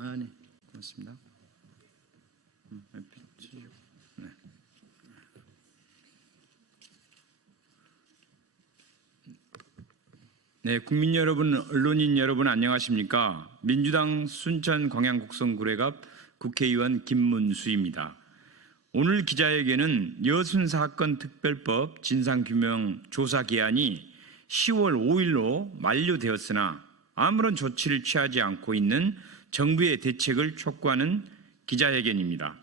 네, 고맙습니다. 네. 네, 국민 여러분, 언론인 여러분 안녕하십니까? 민주당 순천 광양곡성구례갑 국회의원 김문수입니다. 오늘 기자회견은 여순 사건 특별법 진상규명 조사 기한이 10월 5일로 만료되었으나 아무런 조치를 취하지 않고 있는 정부의 대책을 촉구하는 기자회견입니다.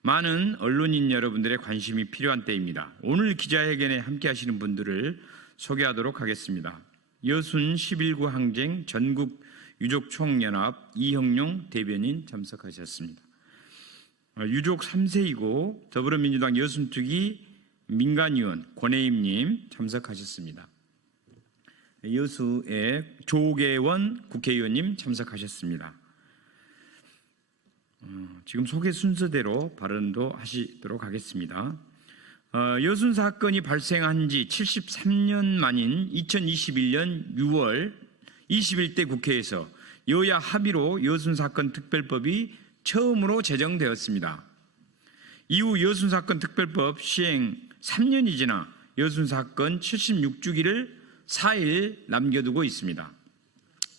많은 언론인 여러분들의 관심이 필요한 때입니다. 오늘 기자회견에 함께 하시는 분들을 소개하도록 하겠습니다. 여순 11구 항쟁 전국 유족총연합 이형룡 대변인 참석하셨습니다. 유족 3세이고 더불어민주당 여순특위 민간위원 권혜임님 참석하셨습니다. 여수의 조계원 국회의원님 참석하셨습니다. 지금 소개 순서대로 발언도 하시도록 하겠습니다. 여순 사건이 발생한 지 73년 만인 2021년 6월 21대 국회에서 여야 합의로 여순 사건 특별법이 처음으로 제정되었습니다. 이후 여순 사건 특별법 시행 3년이 지나 여순 사건 76주기를 4일 남겨두고 있습니다.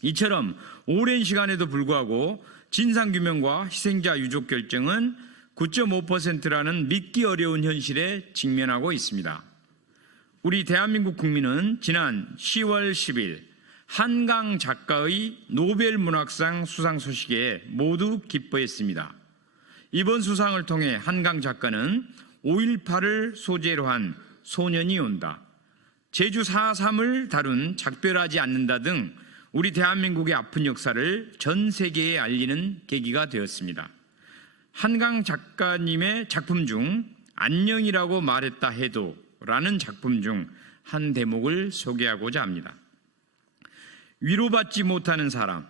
이처럼 오랜 시간에도 불구하고 진상규명과 희생자 유족 결정은 9.5%라는 믿기 어려운 현실에 직면하고 있습니다. 우리 대한민국 국민은 지난 10월 10일 한강 작가의 노벨 문학상 수상 소식에 모두 기뻐했습니다. 이번 수상을 통해 한강 작가는 5.18을 소재로 한 소년이 온다, 제주 4.3을 다룬 작별하지 않는다 등 우리 대한민국의 아픈 역사를 전 세계에 알리는 계기가 되었습니다. 한강 작가님의 작품 중 안녕이라고 말했다 해도 라는 작품 중 한 대목을 소개하고자 합니다. 위로받지 못하는 사람,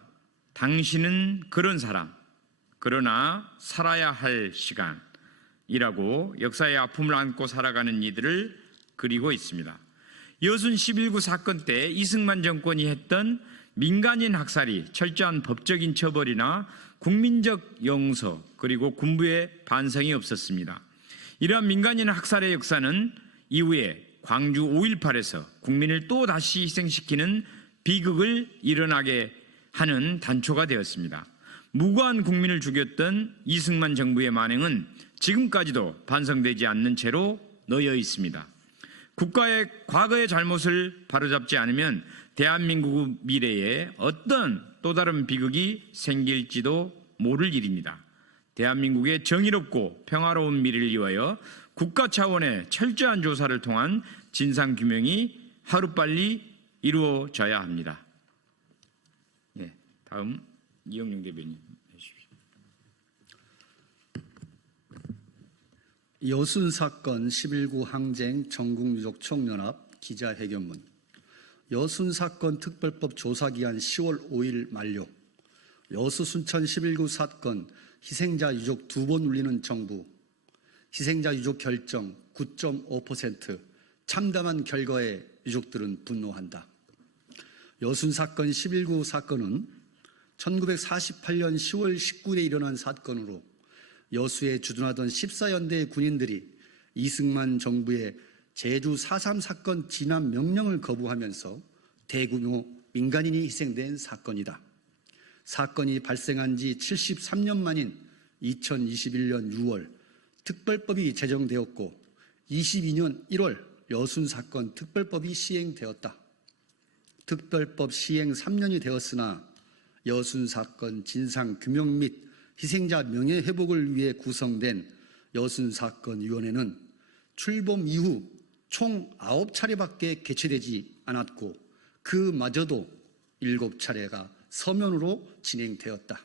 당신은 그런 사람, 그러나 살아야 할 시간이라고 역사의 아픔을 안고 살아가는 이들을 그리고 있습니다. 여순 11구 사건 때 이승만 정권이 했던 민간인 학살이 철저한 법적인 처벌이나 국민적 용서 그리고 군부의 반성이 없었습니다. 이러한 민간인 학살의 역사는 이후에 광주 5.18에서 국민을 또 다시 희생시키는 비극을 일어나게 하는 단초가 되었습니다. 무고한 국민을 죽였던 이승만 정부의 만행은 지금까지도 반성되지 않는 채로 놓여 있습니다. 국가의 과거의 잘못을 바로잡지 않으면 대한민국 미래에 어떤 또 다른 비극이 생길지도 모를 일입니다. 대한민국의 정의롭고 평화로운 미래를 위하여 국가 차원의 철저한 조사를 통한 진상규명이 하루빨리 이루어져야 합니다. 네, 다음 이형룡 대변인 해주십시오. 여순 사건 11구 항쟁 전국유족총연합 기자회견문. 여순 사건 특별법 조사기한 10월 5일 만료. 여수 순천 11구 사건 희생자 유족 2번 울리는 정부. 희생자 유족 결정 9.5%. 참담한 결과에 유족들은 분노한다. 여순 사건 11구 사건은 1948년 10월 19일에 일어난 사건으로 여수에 주둔하던 14연대의 군인들이 이승만 정부의 제주 4.3 사건 진압 명령을 거부하면서 대규모 민간인이 희생된 사건이다. 사건이 발생한 지 73년 만인 2021년 6월 특별법이 제정되었고 22년 1월 여순 사건 특별법이 시행되었다. 특별법 시행 3년이 되었으나 여순 사건 진상규명 및 희생자 명예회복을 위해 구성된 여순 사건 위원회는 출범 이후 총 9차례밖에 개최되지 않았고 그마저도 7차례가 서면으로 진행되었다.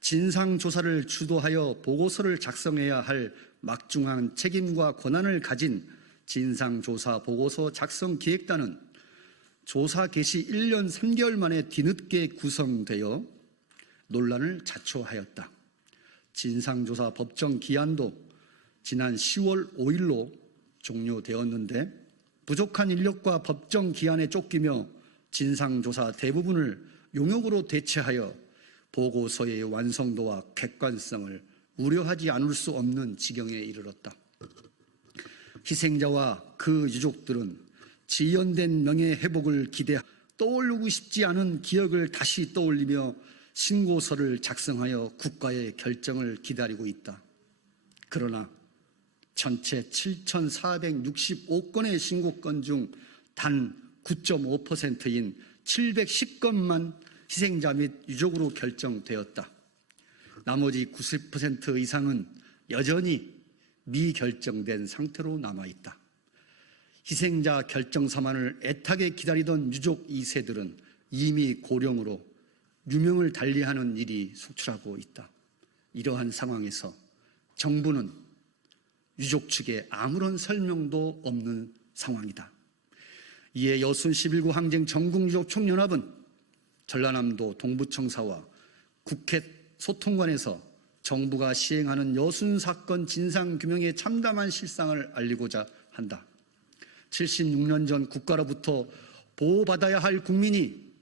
진상조사를 주도하여 보고서를 작성해야 할 막중한 책임과 권한을 가진 진상조사 보고서 작성 기획단은 조사 개시 1년 3개월 만에 뒤늦게 구성되어 논란을 자초하였다. 진상조사 법정 기한도 지난 10월 5일로 종료되었는데 부족한 인력과 법정 기한에 쫓기며 진상조사 대부분을 용역으로 대체하여 보고서의 완성도와 객관성을 우려하지 않을 수 없는 지경에 이르렀다. 희생자와 그 유족들은 지연된 명예회복을 기대하 떠올리고 싶지 않은 기억을 다시 떠올리며 신고서를 작성하여 국가의 결정을 기다리고 있다. 그러나 전체 7,465건의 신고건 중 단 9.5%인 710건만 희생자 및 유족으로 결정되었다. 나머지 90% 이상은 여전히 미결정된 상태로 남아있다. 희생자 결정 사만을 애타게 기다리던 유족 2세들은 이미 고령으로 유명을 달리하는 일이 속출하고 있다. 이러한 상황에서 정부는 유족 측에 아무런 설명도 없는 상황이다. 이에 여순 11구 항쟁 전국유족 총연합은 전라남도 동부청사와 국회 소통관에서 정부가 시행하는 여순 사건 진상규명에 참담한 실상을 알리고자 한다. 76년 전 국가로부터 보호받아야 할 국민이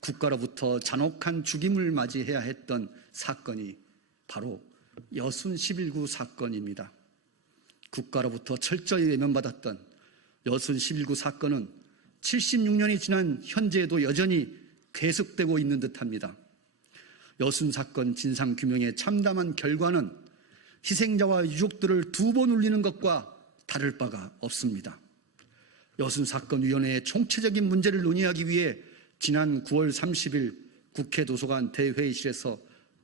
국가로부터 잔혹한 죽임을 맞이해야 했던 사건이 바로 여순 11구 사건입니다. 국가로부터 철저히 외면받았던 여순 11구 사건은 76년이 지난 현재에도 여전히 계속되고 있는 듯합니다. 여순 사건 진상규명의 참담한 결과는 희생자와 유족들을 두 번 울리는 것과 다를 바가 없습니다. 여순 사건 위원회의 총체적인 문제를 논의하기 위해 지난 9월 30일 국회 도서관 대회의실에서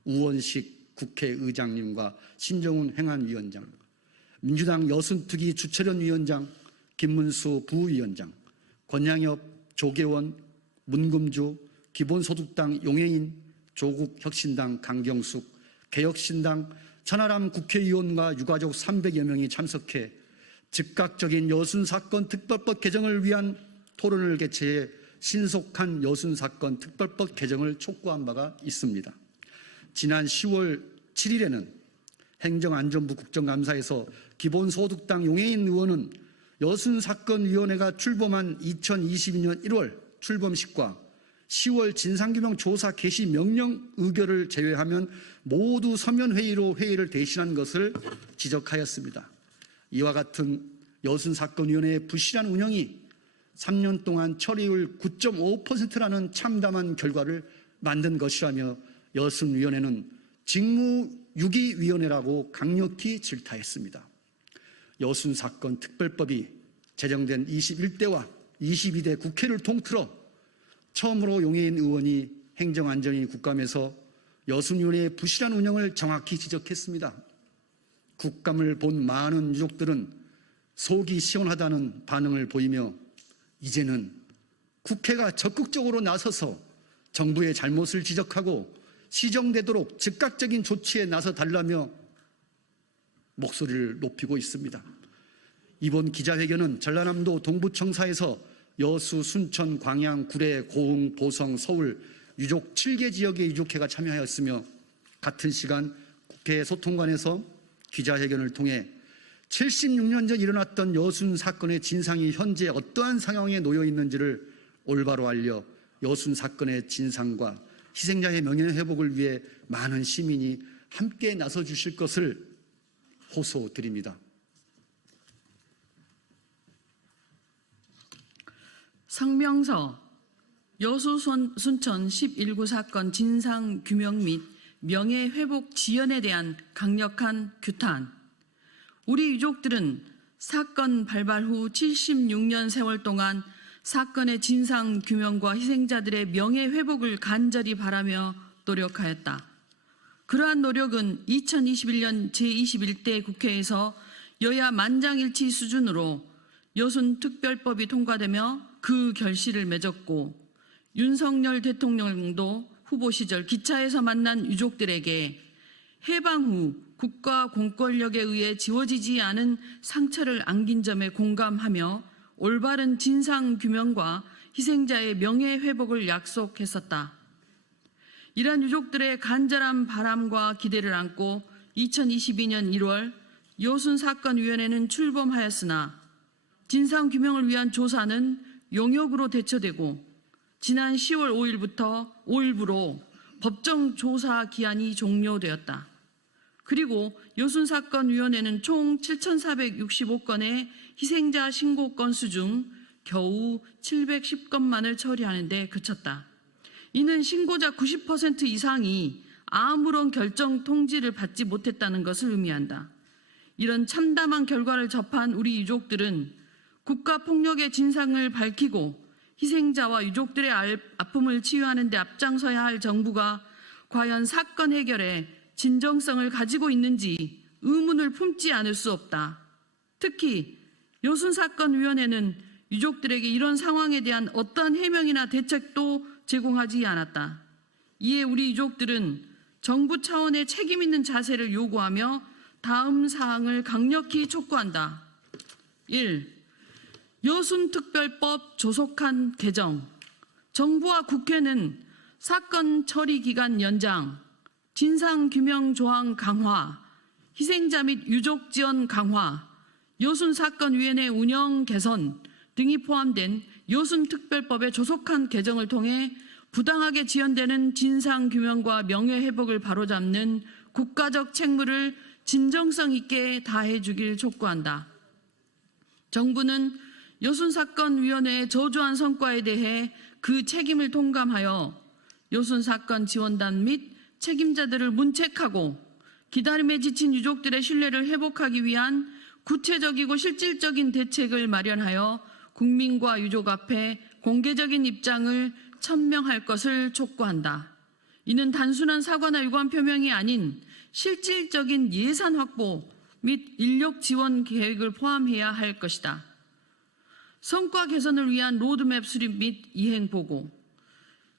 우원식 국회의장님과 신정훈 행안위원장, 민주당 여순특위 주철현 위원장, 김문수 부위원장, 권양엽, 조계원, 문금주, 기본소득당 용해인, 조국혁신당 강경숙, 개혁신당 천하람 국회의원과 유가족 300여 명이 참석해 즉각적인 여순사건 특별법 개정을 위한 토론을 개최해 신속한 여순사건 특별법 개정을 촉구한 바가 있습니다. 지난 10월 7일에는 행정안전부 국정감사에서 기본소득당 용해인 의원은 여순사건위원회가 출범한 2022년 1월 출범식과 10월 진상규명 조사 개시 명령 의결을 제외하면 모두 서면회의로 회의를 대신한 것을 지적하였습니다. 이와 같은 여순사건위원회의 부실한 운영이 3년 동안 처리율 9.5%라는 참담한 결과를 만든 것이라며 여순위원회는 직무유기위원회라고 강력히 질타했습니다. 여순사건 특별법이 제정된 21대와 22대 국회를 통틀어 처음으로 용해인 의원이 행정안전위 국감에서 여순위원회의 부실한 운영을 정확히 지적했습니다. 국감을 본 많은 유족들은 속이 시원하다는 반응을 보이며 이제는 국회가 적극적으로 나서서 정부의 잘못을 지적하고 시정되도록 즉각적인 조치에 나서달라며 목소리를 높이고 있습니다. 이번 기자회견은 전라남도 동부청사에서 여수, 순천, 광양, 구례, 고흥, 보성, 서울 유족 7개 지역의 유족회가 참여하였으며 같은 시간 국회 소통관에서 기자회견을 통해 76년 전 일어났던 여순 사건의 진상이 현재 어떠한 상황에 놓여 있는지를 올바로 알려 여순 사건의 진상과 희생자의 명예회복을 위해 많은 시민이 함께 나서 주실 것을 호소드립니다. 성명서 여수 순천 11구 사건 진상규명 및 명예회복 지연에 대한 강력한 규탄. 우리 유족들은 사건 발발 후 76년 세월 동안 사건의 진상규명과 희생자들의 명예회복을 간절히 바라며 노력하였다. 그러한 노력은 2021년 제21대 국회에서 여야 만장일치 수준으로 여순 특별법이 통과되며 그 결실을 맺었고 윤석열 대통령도 후보 시절 기차에서 만난 유족들에게 해방 후 국가 공권력에 의해 지워지지 않은 상처를 안긴 점에 공감하며 올바른 진상규명과 희생자의 명예회복을 약속했었다. 이러한 유족들의 간절한 바람과 기대를 안고 2022년 1월 여순사건위원회는 출범하였으나 진상규명을 위한 조사는 용역으로 대처되고 지난 10월 5일부로 법정 조사 기한이 종료되었다. 그리고 여순사건위원회는 총 7,465건의 희생자 신고 건수 중 겨우 710건만을 처리하는 데 그쳤다. 이는 신고자 90% 이상이 아무런 결정 통지를 받지 못했다는 것을 의미한다. 이런 참담한 결과를 접한 우리 유족들은 국가폭력의 진상을 밝히고 희생자와 유족들의 아픔을 치유하는 데 앞장서야 할 정부가 과연 사건 해결에 진정성을 가지고 있는지 의문을 품지 않을 수 없다. 특히 여순사건위원회는 유족들에게 이런 상황에 대한 어떠한 해명이나 대책도 제공하지 않았다. 이에 우리 유족들은 정부 차원의 책임 있는 자세를 요구하며 다음 사항을 강력히 촉구한다. 1. 여순특별법 조속한 개정. 정부와 국회는 사건 처리 기간 연장, 진상규명 조항 강화, 희생자 및 유족 지원 강화, 여순사건위원회 운영 개선 등이 포함된 여순특별법의 조속한 개정을 통해 부당하게 지연되는 진상규명과 명예회복을 바로잡는 국가적 책무를 진정성 있게 다해주길 촉구한다. 정부는 여순사건위원회의 저조한 성과에 대해 그 책임을 통감하여 여순사건 지원단 및 책임자들을 문책하고 기다림에 지친 유족들의 신뢰를 회복하기 위한 구체적이고 실질적인 대책을 마련하여 국민과 유족 앞에 공개적인 입장을 천명할 것을 촉구한다. 이는 단순한 사과나 유감 표명이 아닌 실질적인 예산 확보 및 인력 지원 계획을 포함해야 할 것이다. 성과 개선을 위한 로드맵 수립 및 이행 보고.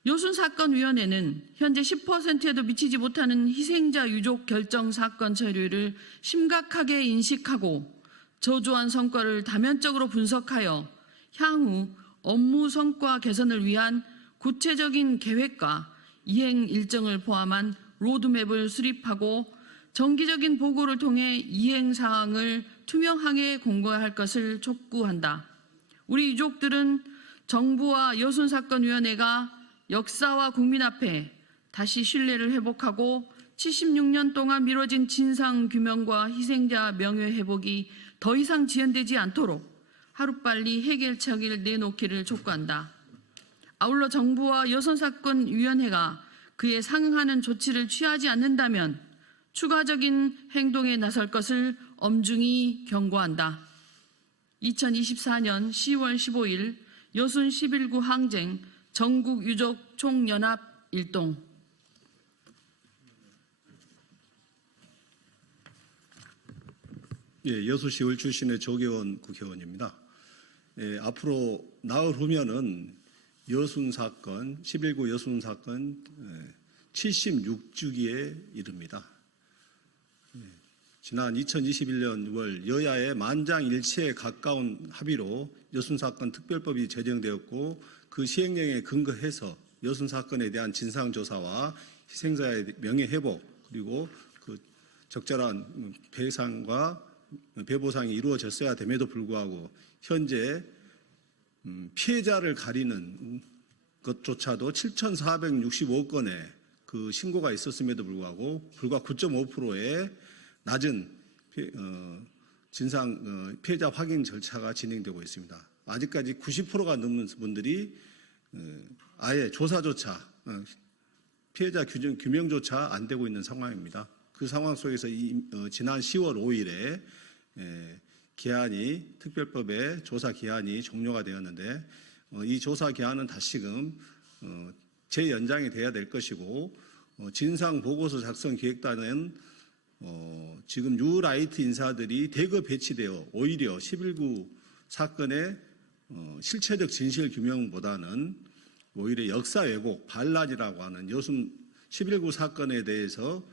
여순사건위원회는 현재 10%에도 미치지 못하는 희생자 유족 결정 사건 처리를 심각하게 인식하고 저조한 성과를 다면적으로 분석하여 향후 업무 성과 개선을 위한 구체적인 계획과 이행 일정을 포함한 로드맵을 수립하고 정기적인 보고를 통해 이행 사항을 투명하게 공개할 것을 촉구한다. 우리 유족들은 정부와 여순사건위원회가 역사와 국민 앞에 다시 신뢰를 회복하고 76년 동안 미뤄진 진상규명과 희생자 명예회복이 더 이상 지연되지 않도록 하루빨리 해결책을 내놓기를 촉구한다. 아울러 정부와 여순사건위원회가 그에 상응하는 조치를 취하지 않는다면 추가적인 행동에 나설 것을 엄중히 경고한다. 2024년 10월 15일 여순 11구 항쟁 전국 유족 총연합 일동. 예, 여수시을 출신의 조계원 국회의원입니다. 예, 앞으로 나흘 후면은 여순 사건, 11구 여순 사건 76주기에 이릅니다. 지난 2021년 6월 여야의 만장일치에 가까운 합의로 여순 사건 특별법이 제정되었고 그 시행령에 근거해서 여순 사건에 대한 진상조사와 희생자의 명예회복 그리고 그 적절한 배상과 배보상이 이루어졌어야 됨에도 불구하고 현재 피해자를 가리는 것조차도 7,465건의 그 신고가 있었음에도 불구하고 불과 9.5%의 낮은 진상 피해자 확인 절차가 진행되고 있습니다. 아직까지 90%가 넘는 분들이 아예 조사조차 피해자 규명조차 안 되고 있는 상황입니다. 그 상황 속에서 지난 10월 5일에 기한이 특별법의 조사 기한이 종료가 되었는데 이 조사 기한은 다시금 재연장이 돼야 될 것이고 진상 보고서 작성 기획단은 지금 뉴라이트 인사들이 대거 배치되어 오히려 11구 사건의 실체적 진실 규명보다는 오히려 역사 왜곡, 반란이라고 하는 여순 11구 사건에 대해서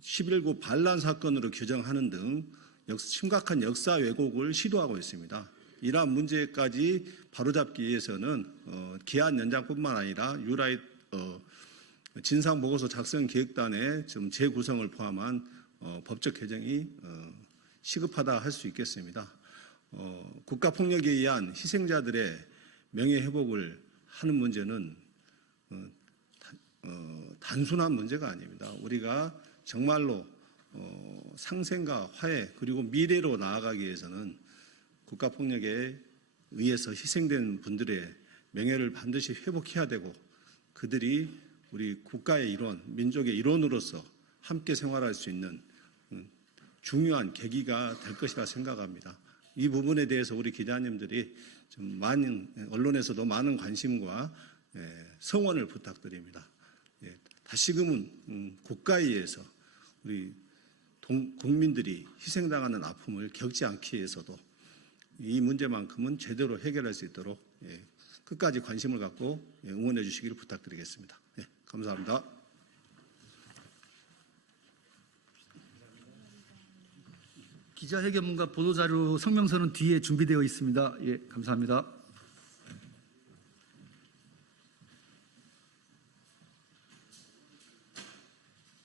11구 반란 사건으로 규정하는 등 심각한 역사 왜곡을 시도하고 있습니다. 이러한 문제까지 바로잡기 위해서는 기한 연장뿐만 아니라 진상보고서 작성 기획단의 좀 재구성을 포함한 법적 개정이 시급하다 할 수 있겠습니다. 국가폭력에 의한 희생자들의 명예회복을 하는 문제는 단순한 문제가 아닙니다. 우리가 정말로 상생과 화해 그리고 미래로 나아가기 위해서는 국가폭력에 의해서 희생된 분들의 명예를 반드시 회복해야 되고 그들이 우리 국가의 일원, 민족의 일원으로서 함께 생활할 수 있는 중요한 계기가 될 것이라 생각합니다. 이 부분에 대해서 우리 기자님들이 좀 많은 언론에서도 많은 관심과 성원을 부탁드립니다. 다시금은 국가에 의해서 우리 국민들이 희생당하는 아픔을 겪지 않기 위해서도 이 문제만큼은 제대로 해결할 수 있도록 끝까지 관심을 갖고 응원해 주시기를 부탁드리겠습니다. 감사합니다. 기자회견문과 보도자료 성명서는 뒤에 준비되어 있습니다. 감사합니다.